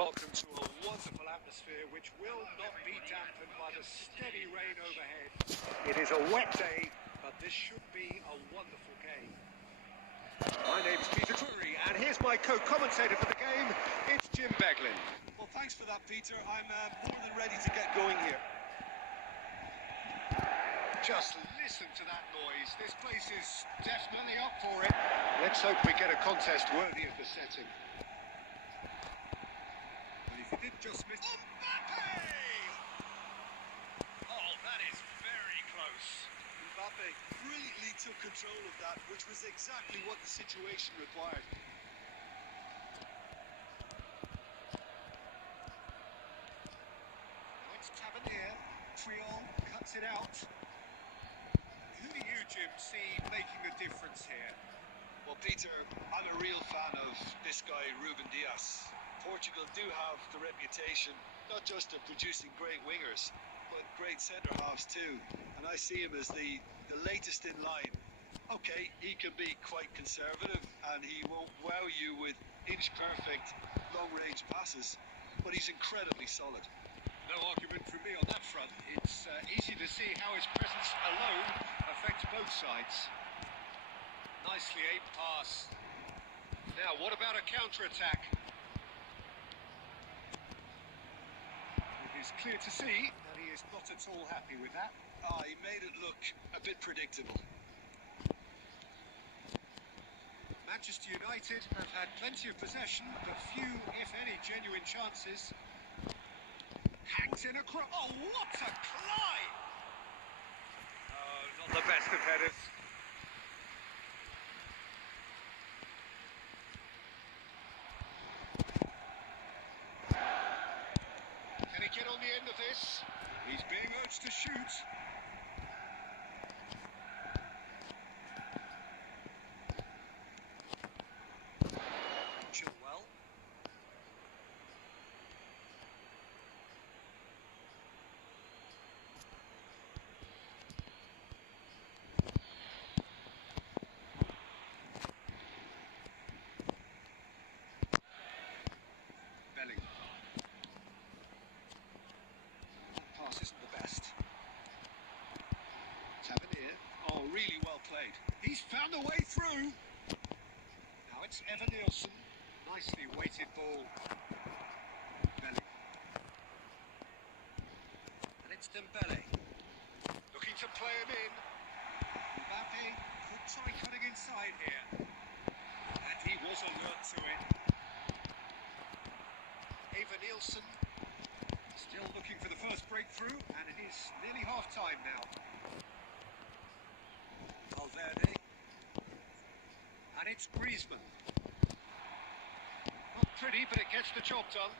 welcome to a wonderful atmosphere which will not be dampened by the steady rain overhead. It is a wet day, but this should be a wonderful game. My name is Peter Drury, and here's my co-commentator for the game. It's Jim Beglin. Well, thanks for that, Peter. I'm more than ready to get going here. Just listen to that noise. This place is definitely up for it. Let's hope we get a contest worthy of the setting. He did just miss. Mbappe! Oh, that is very close. Mbappe brilliantly took control of that, which was exactly what the situation required. Now it's Tavernier. Triol cuts it out. Who do you, Jim, see making the difference here? Well, Peter, I'm a real fan of this guy, Ruben Dias. Portugal do have the reputation, not just of producing great wingers, but great centre-halves too. And I see him as the latest in line. Okay, he can be quite conservative, and he won't wow you with inch-perfect long-range passes, but he's incredibly solid. No argument from me on that front. It's easy to see how his presence alone affects both sides. Nicely aimed pass. Now, what about a counter-attack? It is clear to see that he is not at all happy with that. He made it look a bit predictable. Manchester United have had plenty of possession, but few, if any, genuine chances. Hangs in across. Oh, what a climb! Oh, not the best of headers. Can he get on the end of this? He's being urged to shoot. Chilwell. Pass isn't the best. Tavernier. Oh, really well played. He's found a way through. Now it's Evan-Nielsen. Nicely weighted ball. Belly. And it's Dembele. Looking to play him in. Mbappe could try cutting inside here. And he was alert to it. Evan-Nielsen. Still looking for the first breakthrough, and it is nearly half-time now. Valverde. And it's Griezmann. Not pretty, but it gets the job done.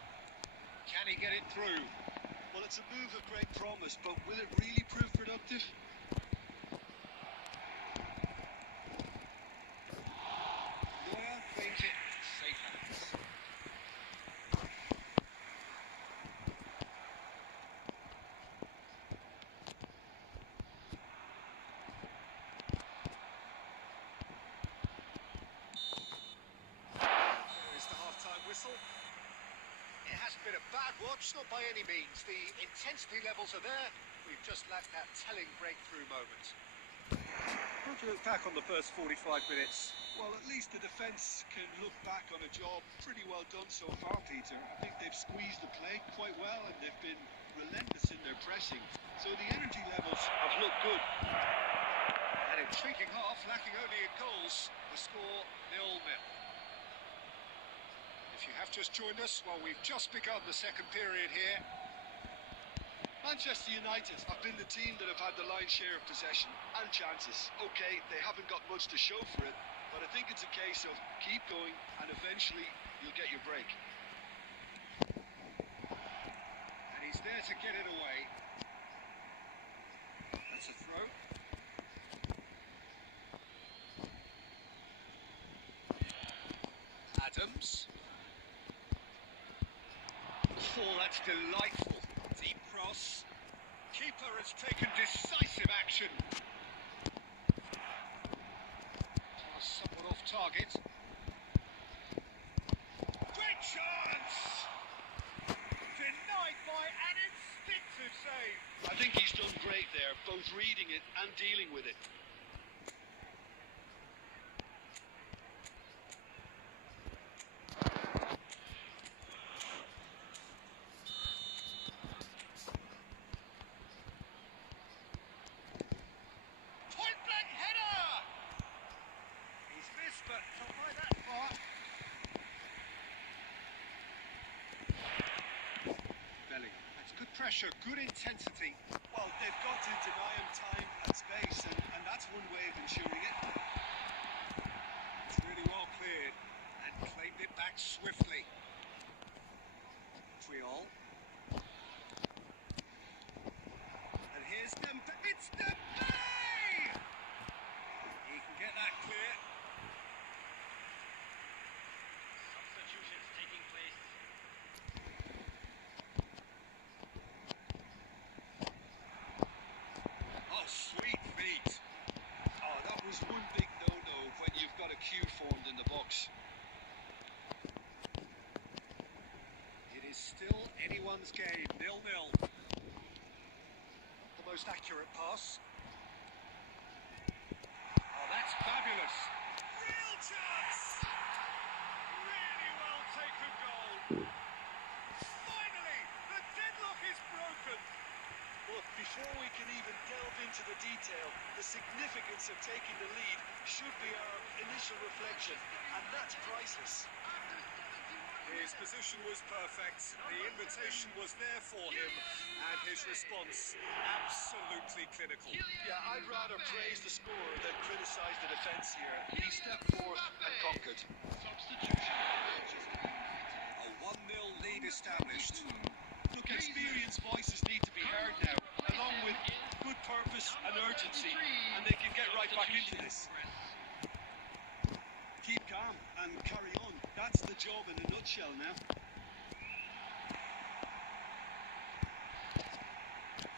Can he get it through? Well, it's a move of great promise, but will it really prove productive? Neuer claims it. Safe hands. Whistle. It hasn't been a bad watch, not by any means. The intensity levels are there. We've just lacked that telling breakthrough moment. How do you look back on the first 45 minutes? Well, at least the defence can look back on a job pretty well done so far, Peter. I think they've squeezed the play quite well, and they've been relentless in their pressing. So the energy levels have looked good. An intriguing half, lacking only in goals. The score 0-0. If you have just joined us, well, we've just begun the second period here. Manchester United have been the team that have had the lion's share of possession and chances. Okay, they haven't got much to show for it, but I think it's a case of keep going and eventually you'll get your break. And he's there to get it away. That's a throw. Adams. Oh, that's delightful. Deep cross. Keeper has taken decisive action. Pass somewhat off target. Great chance! reading it and dealing with it. Point blank header! He's missed, but not by that far. Bellingham. That's good pressure, good intensity. Well, they've got to deny him time and space, and that's one way of ensuring it. It's really well cleared and claimed it back swiftly. Triol. And here's Dempe. It's Dempe! He can get that clear. Substitutions taking place. Oh, sweet feet. Oh, that was one big no-no when you've got a queue formed in the box. It is still anyone's game, 0-0. The most accurate pass. Oh, that's fabulous. Real chance! Really well taken goal. Finally, the deadlock is broken. Look, before we can even delve into the detail, the significance of taking the lead should be our initial reflection, and that's priceless. His position was perfect, the invitation was there for him, and his response absolutely clinical. Yeah, I'd rather praise the scorer than criticise the defence here. He stepped forth and conquered. Substitution for Manchester United. A 1-0 lead established. Look, experienced voices need to be heard now, along with good purpose and urgency, and they can get right back into this. Keep calm and carry on. That's the job in a nutshell now.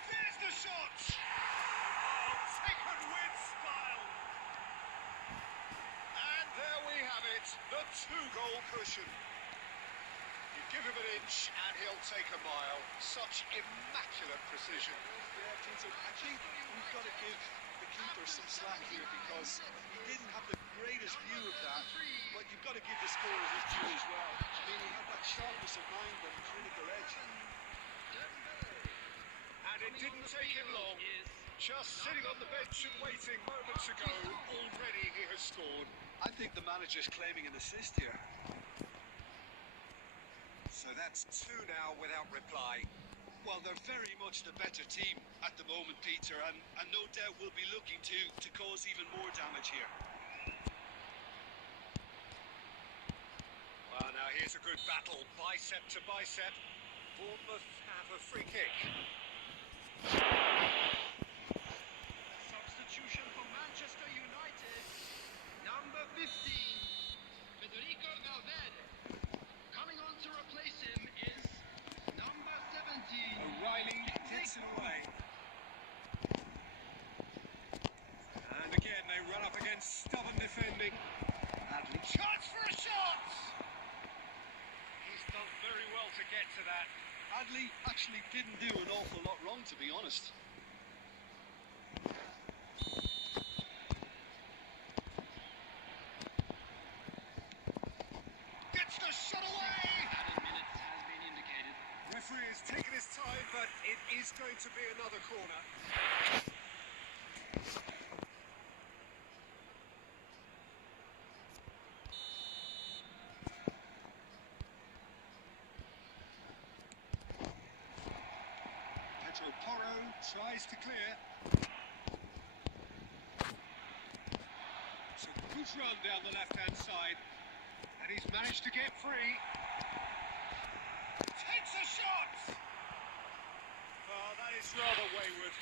There's the shot! Oh, taken with style! And there we have it, the 2-goal cushion. You give him an inch and he'll take a mile. Such immaculate precision. Yeah, Peter, I think we've got to give the keeper some slack here because he didn't have the greatest view of that, but you've got to give the scorers his due as well. I mean, he had that sharpness of mind and clinical edge. And it didn't take him long. Just sitting on the bench and waiting moments ago, already he has scored. I think the manager's claiming an assist here. So that's 2 now without reply. Well, they're very much the better team at the moment, Peter, and no doubt will be looking to cause even more damage here. Well, now here's a good battle, bicep to bicep. Bournemouth have a free kick. Substitution for Manchester United. Number 15, Federico Valverde. Coming on to replace him is number 17. O'Reilly takes it away. And again, they run up against stubborn defending. Adley, chance for a shot! He's done very well to get to that. Adley actually didn't do an awful lot wrong, to be honest. Gets the shot away! Added minutes has been indicated. Referee has taken his time, but it is going to be another corner. Porro tries to clear. It's a good run down the left-hand side, and he's managed to get free. Takes a shot! Oh, that is rather wayward.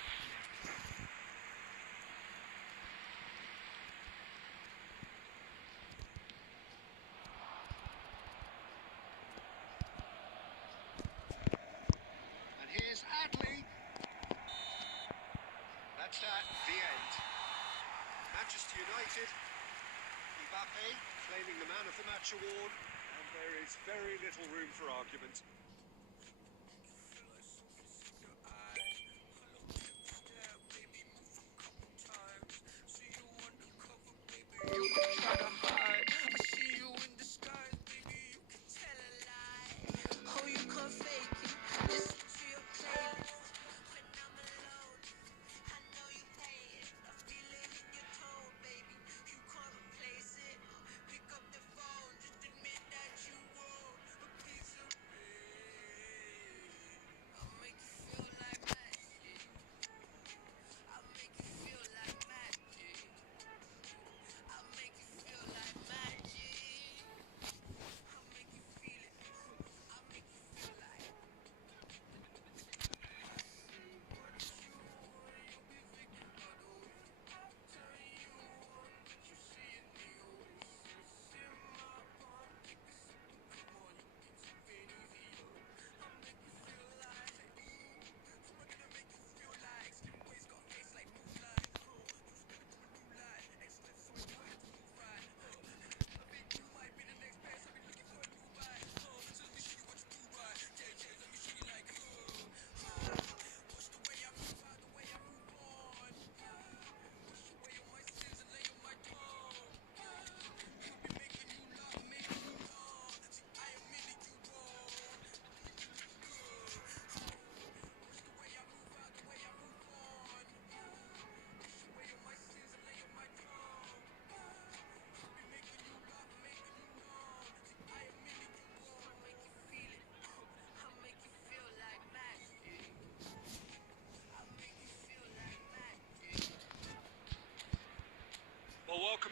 And here's Adley. That's that, the end. Manchester United, Mbappe claiming the Man of the Match award, and there is very little room for argument.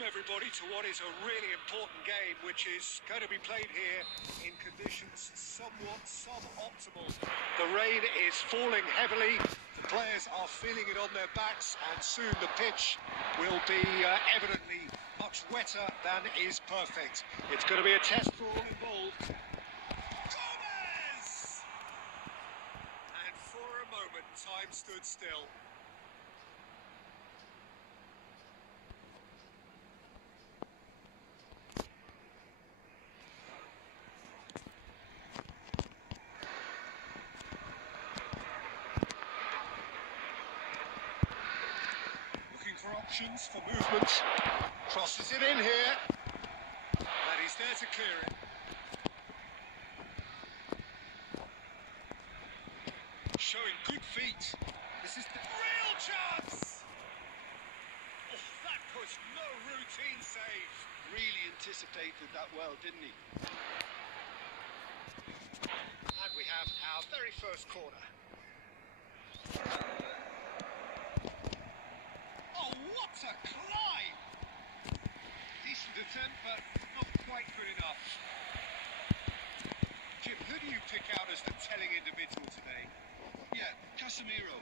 everybody, to what is a really important game, which is going to be played here in conditions somewhat suboptimal. The rain is falling heavily, the players are feeling it on their backs, and soon the pitch will be evidently much wetter than is perfect. It's going to be a test for all involved. Gomez! And for a moment, time stood still. For options, for movement, crosses it in here, and he's there to clear it. Showing good feet. This is the real chance! Oh, that was no routine save. Really anticipated that well, didn't he? And we have our very first corner. Oh, what a climb! Decent attempt, but not quite good enough. Jim, who do you pick out as the telling individual today? Yeah, Casemiro.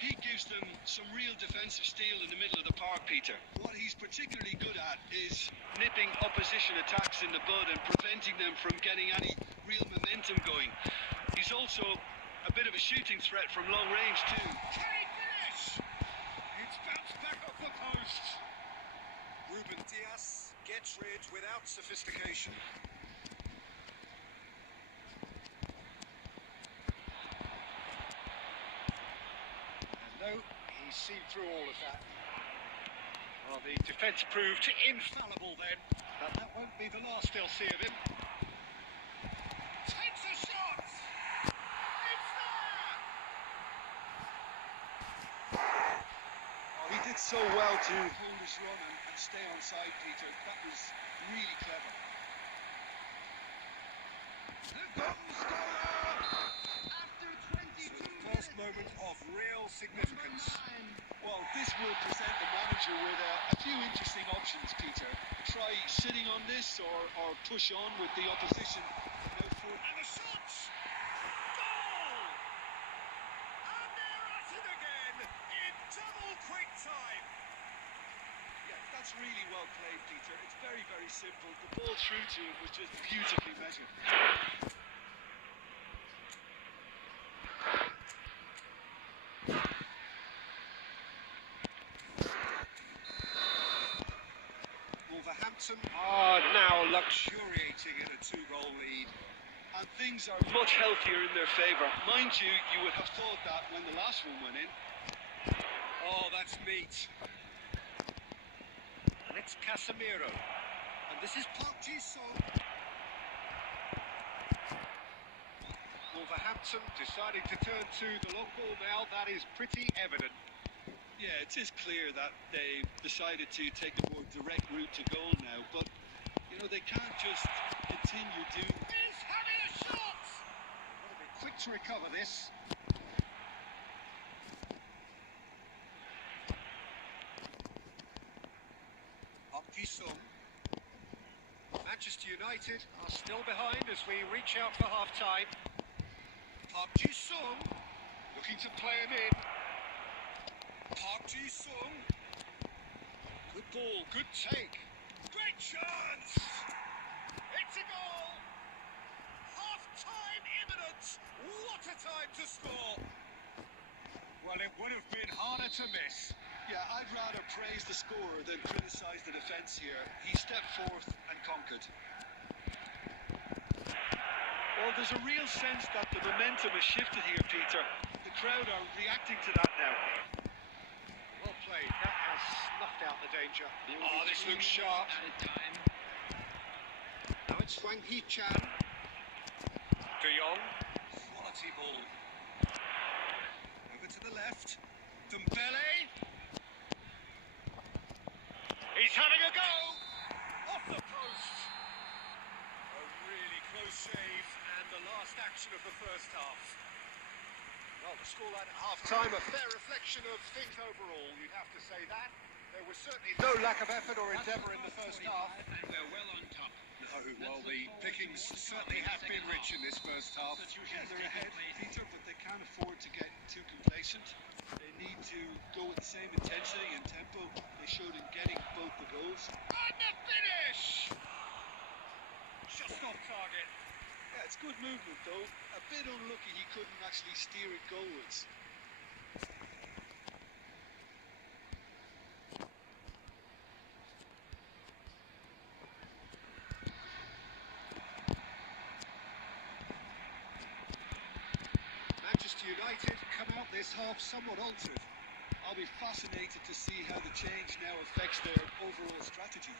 He gives them some real defensive steel in the middle of the park, Peter. What he's particularly good at is nipping opposition attacks in the bud and preventing them from getting any real momentum going. He's also a bit of a shooting threat from long range too. Can he finish? It's bounced back off the post. Ruben Dias gets rid without sophistication. And no, he's seen through all of that. Well, the defence proved infallible then, but that won't be the last they'll see of him. Takes a shot! It's there! He did so well to hold his run and stay on side, Peter. That was really clever. The goal scorer after 22 So the first minutes. moment of real significance. Well, this will present the manager with a few interesting options, Peter. Try sitting on this or push on with the opposition. And the shot! Goal! And they're at it again in double quick time. Yeah, that's really well played, Peter. It's very, very simple. The ball through to him was just beautifully measured. Wolverhampton are now luxuriating in a two-goal lead. And things are much healthier in their favour. Mind you, you would have thought that when the last one went in. Oh, that's neat. And it's Casemiro. And this is Park Ji-sung. Wolverhampton deciding to turn to the long ball now. That is pretty evident. Yeah, it is clear that they decided to take a more direct route to goal now, but you know they can't just continue to. He's having a shot! Got to be quick to recover this. Park Ji-sung. Manchester United are still behind as we reach out for half-time. Park Ji-sung looking to play him in. Park Ji-sung. Good ball, good take. Great chance! It's a goal! Half-time imminent! What a time to score! Well, it would have been harder to miss. Yeah, I'd rather praise the scorer than criticise the defence here. He stepped forth and conquered. Well, there's a real sense that the momentum has shifted here, Peter. The crowd are reacting to that now. Well played. That has snuffed out the danger. Oh, this looks sharp. At a time. Now it's Wang Hee-chan. De Jong. Quality ball. Over to the left. Dembele. He's having a go. Off the post. A really close save and the last action of the first half. Well, the scoreline at half-time, a fair reflection of things overall. You'd have to say that. There was certainly no lack of effort or endeavour in the first half. And we're well on top. Oh, well, the pickings certainly have been rich in this first half. Yeah, they're ahead, Peter, but they can't afford to get too complacent. They need to go with the same intensity and tempo they showed in getting both the goals. And the finish! Just off target. Yeah, it's good movement though. A bit unlucky he couldn't actually steer it goalwards. Manchester United come out this half somewhat altered. I'll be fascinated to see how the change now affects their overall strategy.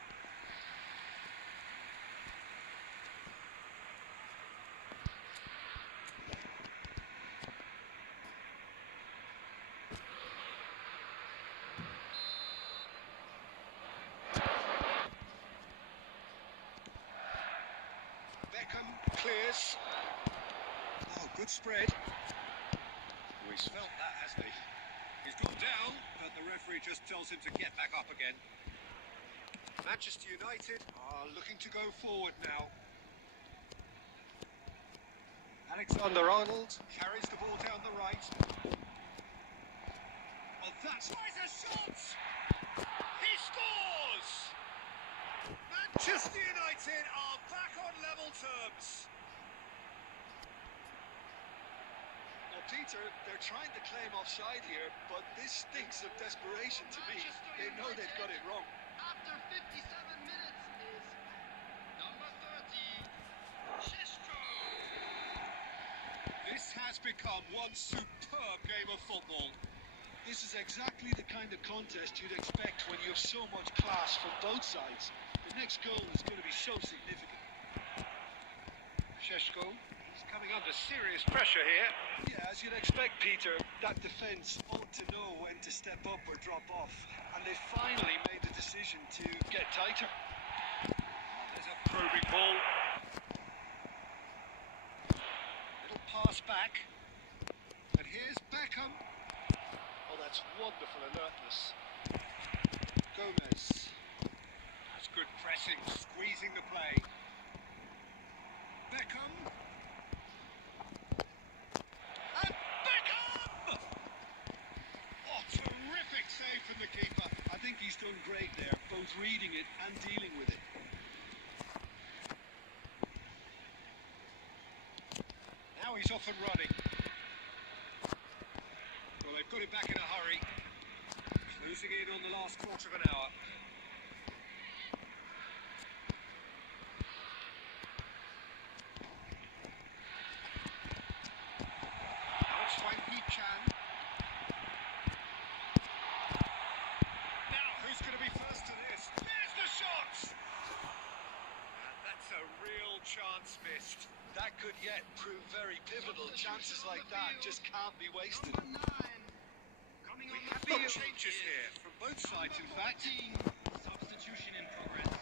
Beckham clears. Oh, good spread. Oh, he's felt that, hasn't he? He's gone down, but the referee just tells him to get back up again. Manchester United are looking to go forward now. Alexander-Arnold carries the ball down the right. Oh, that's a shot! He scores! Manchester United are back on level terms. Well, Peter, they're trying to claim offside here, but this stinks of desperation to me. They know they've got it wrong. After 57 minutes is number 30, Sheshko. This has become one superb game of football. This is exactly the kind of contest you'd expect when you have so much class from both sides. The next goal is going to be so significant. Sheshko, he's coming under serious pressure here. Yeah, as you'd expect, Peter, that defence ought to know when to step up or drop off. And they finally made the decision to get tighter. There's a probing ball. Little pass back. And here's Beckham. Oh, that's wonderful alertness. Gomez. That's good pressing, squeezing the play. Beckham. And Beckham! Oh, terrific save from the keeper. I think he's done great there, both reading it and dealing with it. Now he's off and running. Well, they've got him back in a hurry. Closing in on the last quarter of an hour. Now it's Swanky Chan. Now, who's going to be first to this? There's the shot! And that's a real chance missed. That could yet prove very pivotal. Chances like that just can't be wasted. Number 9. Coming We on have the big field changes is here from both sides, in fact. 14. Substitution in progress.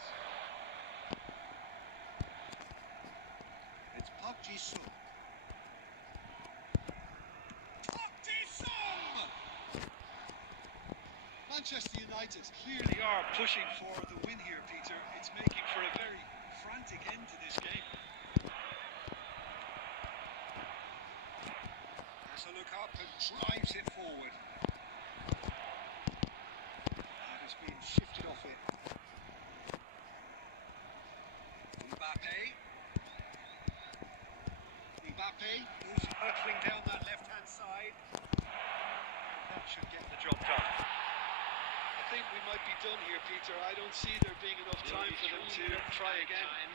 It's Park Ji-sung. Park Ji-sung! Manchester United clearly are pushing for the win here, Peter. It's making for a very frantic end to this game. Has a look up and drives it forward. That has been shifted off it. Mbappe, who's hurtling down that left-hand side. That should get the job done. I think we might be done here, Peter. I don't see there being enough time for them to try again.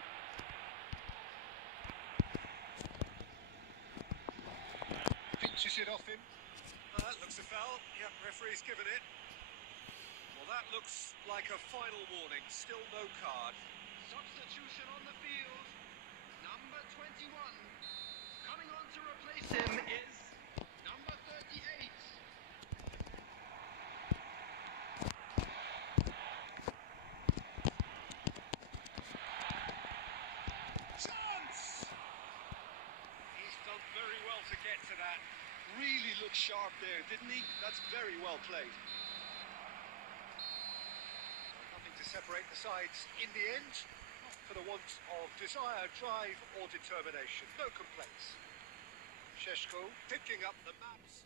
Pinches it off him. That looks a foul. Yep, referee's given it. Well, that looks like a final warning. Still no card. Substitution on the field. Number 21. Coming on to replace him is number 38. Chance! He's done very well to get to that. Really looked sharp there, didn't he? That's very well played. separate the sides in the end, not for the want of desire, drive or determination. No complaints. Sheshko picking up the maps.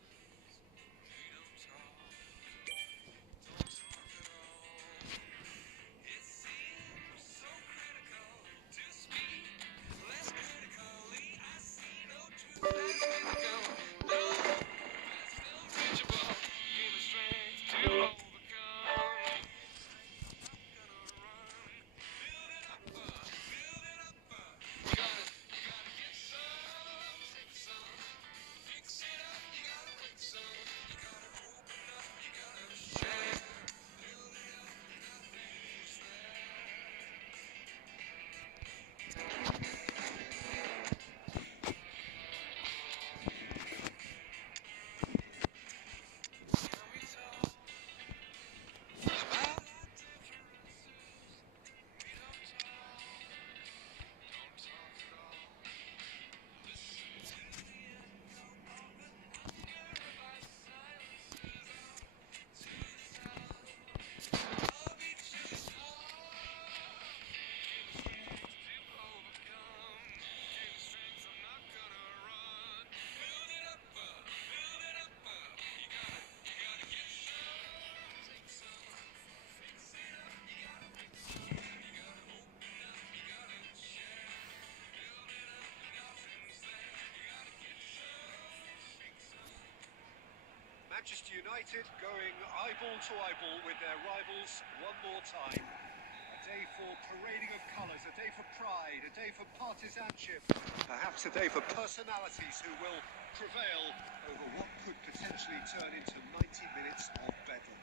Manchester United going eyeball to eyeball with their rivals one more time. A day for parading of colours, a day for pride, a day for partisanship. Perhaps a day for personalities who will prevail over what could potentially turn into 90 minutes of bedlam.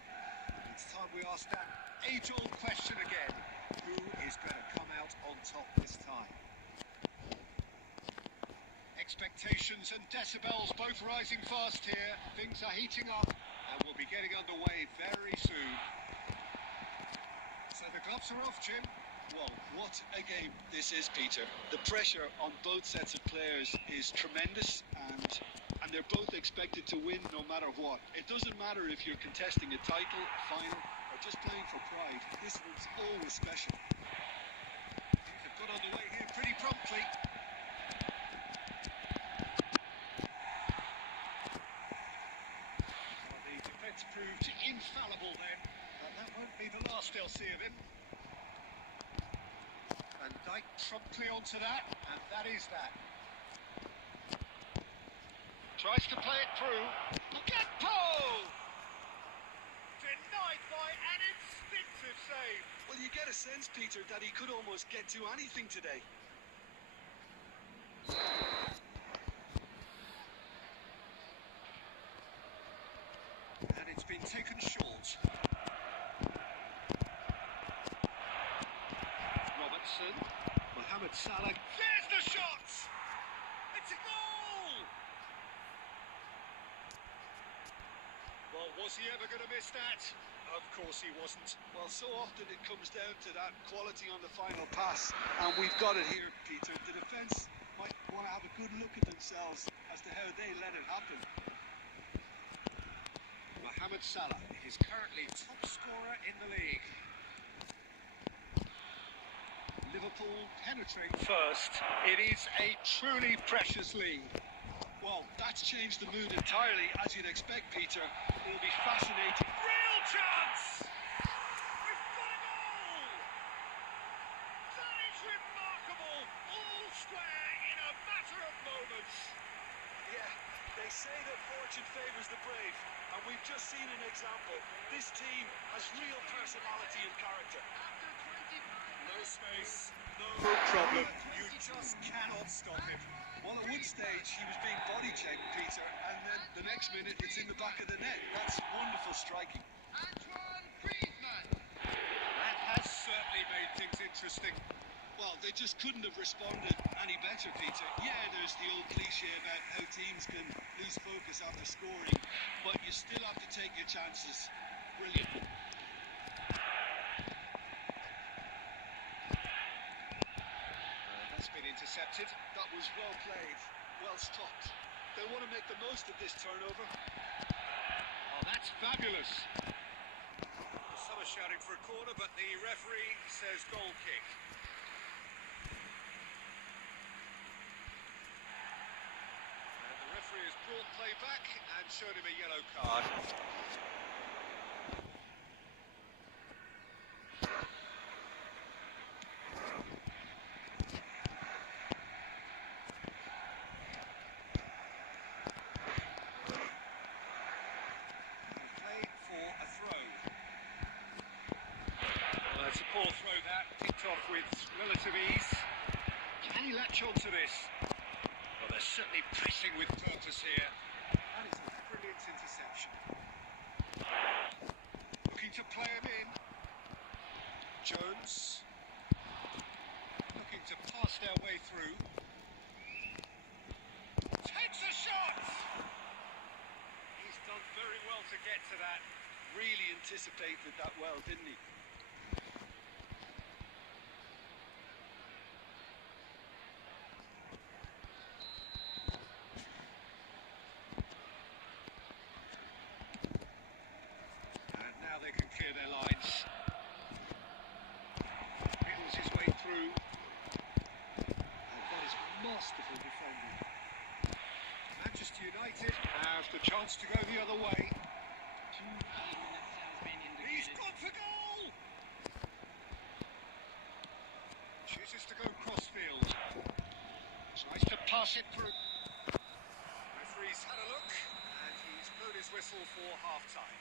It's time we ask that age-old question again. Who is going to come out on top this time? Expectations and decibels both rising fast here. Things are heating up and we'll be getting underway very soon. So the gloves are off, Jim. Well, what a game this is, Peter. The pressure on both sets of players is tremendous, and they're both expected to win no matter what. It doesn't matter if you're contesting a title, final, or just playing for pride. This one's always special. Things have got underway here pretty promptly. Proved infallible then, but that won't be the last they'll see of him. And Dyke promptly onto that, and that is that. Tries to play it through. Gakpo! Denied by an instinctive save. Well, you get a sense, Peter, that he could almost get to anything today. And it's been taken short. Robertson, Mohamed Salah. There's the shot! It's a goal! Well, was he ever going to miss that? Of course he wasn't. Well, so often it comes down to that quality on the final pass, and we've got it here, Peter. The defence might want to have a good look at themselves as to how they let it happen. Mohamed Salah is currently top scorer in the league. Liverpool penetrate first. It is a truly precious lead. Well, that's changed the mood entirely, as you'd expect, Peter. It'll be fascinating. Real chance! We've got a goal! That is remarkable! All square in a matter of moments. Yeah, they say that fortune favours the brave, and we've just seen an example. This team has real personality and character. After 25 No space, no problem. You just cannot stop him. Well, at one stage, he was being body-checked, Peter, and then the next minute, it's in the back of the net. That's wonderful striking. Antoine Griezmann. That has certainly made things interesting. Well, they just couldn't have responded any better, Peter. Yeah, there's the old cliche about how teams can lose focus after scoring, but you still have to take your chances. Brilliant. That's been intercepted. That was well played, well stopped. They want to make the most of this turnover. Oh, that's fabulous. The summer shouting for a corner, but the referee says goal kick. And the referee has brought play back and shown him a yellow card. It's a poor throw that, picked off with relative ease. Can he latch on to this? Well, they're certainly pressing with purpose here. That is a brilliant interception. Looking to play him in. Jones. Looking to pass their way through. Takes a shot! He's done very well to get to that. Really anticipated that well, didn't he? They can clear their lines. Whittles his way through. And that is masterful defending. Manchester United have the chance to go the other way. He's gone for goal! Chooses to go crossfield. Tries to pass it through. Referee's had a look and he's blown his whistle for half-time.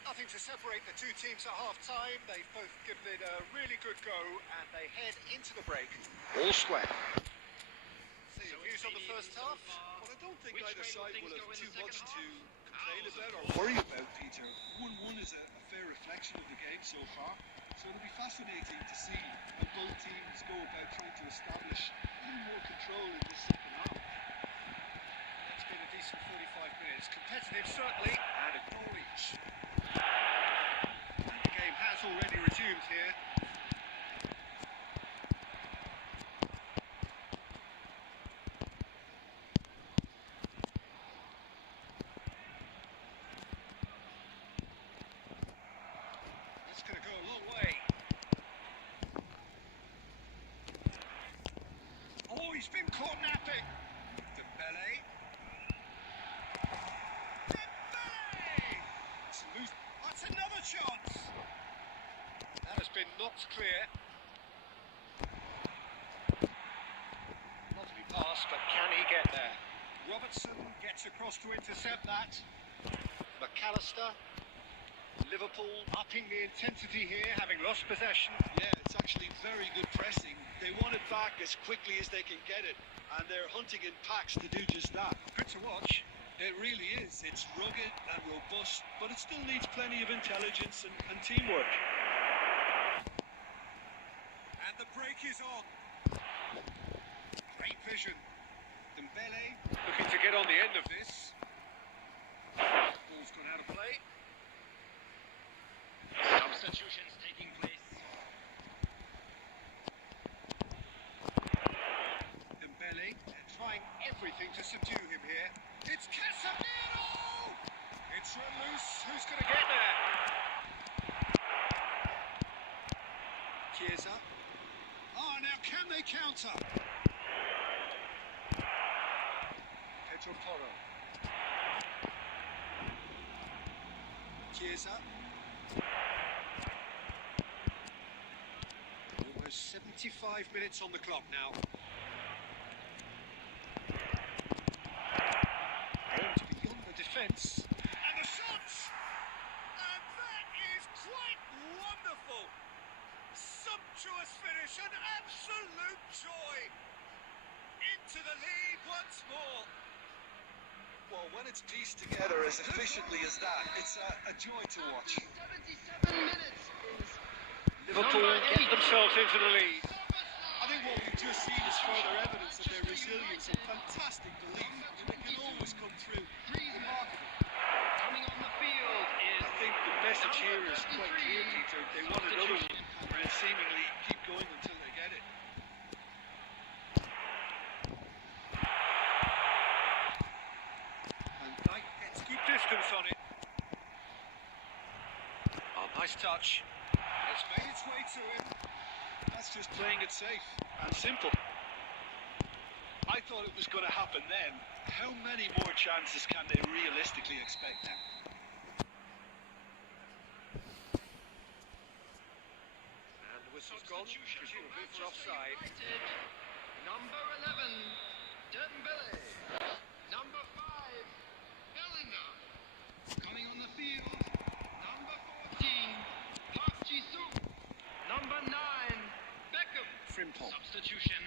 Nothing to separate the two teams at half-time. They've both given it a really good go and they head into the break. All square. So your views on the first half? Well, I don't think either side will have too much to complain about or worry about, Peter. 1-1 is a fair reflection of the game so far. So it'll be fascinating to see how both teams go about trying to establish even more control in this second half. It's been a decent 45 minutes. Competitive, certainly, and a goal each. The game has already resumed here. That's going to go a long way. Oh, he's been caught napping. Dembele. That's another chance. That has been knocked clear. Not to be passed, but can he get there? Robertson gets across to intercept that. McAllister. Liverpool upping the intensity here, having lost possession. Yeah, it's actually very good pressing. They want it back as quickly as they can get it, and they're hunting in packs to do just that. Good to watch. It really is. It's rugged and robust, but it still needs plenty of intelligence and teamwork. And the break is on. Great vision. Dembele looking to get on the end of this. Ball's gone out of play. Substitutions taking place. Dembele trying everything to subdue him here. It's Casemiro! It's run loose. Who's going to get there? Chiesa. Oh, now can they counter? Pedro Porro. Chiesa. Almost 75 minutes on the clock now. Defence and the shots, and that is quite wonderful. Sumptuous finish, an absolute joy. Into the lead once more. Well, when it's pieced together as efficiently as that, it's a joy to watch. 77 minutes is Liverpool get themselves into the lead. I think what we've just seen is further evidence of their resilience and fantastic belief, and it can always come through. Remarkable. coming on the field is I think the message here is quite clear, Peter. They want another one and seemingly keep going until they get it. Van Dijk gets good distance on it. Nice touch. It's made its way to him. That's just playing it safe and simple. I thought it was going to happen then. How many more chances can they realistically expect now? And the whistle's gone, presumably for offside. United. Number 11, Dembele. Number 5, Bellingham. Coming on the field, number 14, Park Ji-sung. Number 9, Beckham. Frimpong. Substitution.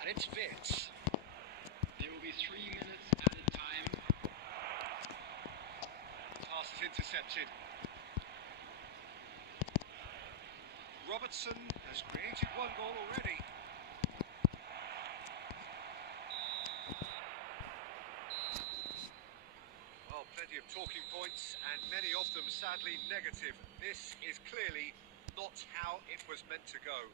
And it's Vitz. There will be 3 minutes added time. Pass is intercepted. Robertson has created one goal already. Well, plenty of talking points and many of them sadly negative. This is clearly not how it was meant to go.